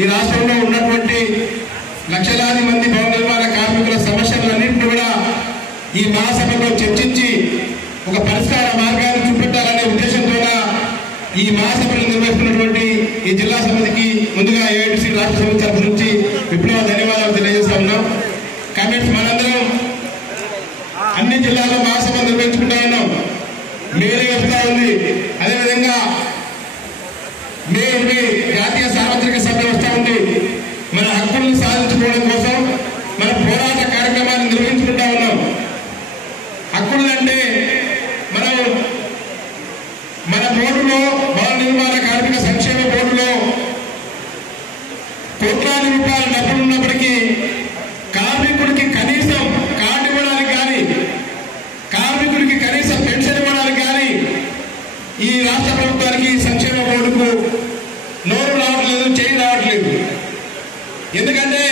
ఈ రాష్ట్రంలో ఉన్నటువంటి లక్షలాది మంది భవన నిర్మాణ కార్మికుల సమస్యలన్నింటినీ కూడా ఈ మహాసభలో చర్చించి ఒక పరిష్కార మార్గాన్ని చూపెట్టాలనే ఉద్దేశంతో ఈ మహాసభను నిర్వహిస్తున్నటువంటి ఈ జిల్లా సమితికి ముందుగా ఏఐటీసీ రాష్ట్ర సమితి తరఫు నుంచి విప్లవ ధన్యవాదాలు తెలియజేస్తా ఉన్నాం. కమిట్స్ మనందరం అన్ని జిల్లాల్లో మహాసభ నిర్వహించుకుంటా ఉన్నాం. మేరే వస్తా ఉంది. అదేవిధంగా మే జాతీయ సార్వత్రిక సభ వస్తూ ఉంది. మన హక్కులను సాధించుకోవడం కోసం మన పోరాట కార్యక్రమాన్ని నిర్వహించుకుంటా ఉన్నాం. హక్కులు అంటే మన బోర్డులో భవన నిర్మాణ కార్మిక సంక్షేమ బోర్డులో కోట్లాది రూపాయల డబ్బులు ఉన్నప్పటికీ కార్మికుడికి కనీసం కార్డు ఇవ్వడానికి కానీ కార్మికుడికి కనీసం పెన్షన్ ఇవ్వడానికి కానీ ఈ రాష్ట్ర ప్రభుత్వానికి సంక్షేమ బోర్డుకు నోరు రావట్లేదు, చేయి రావట్లేదు. ఎందుకంటే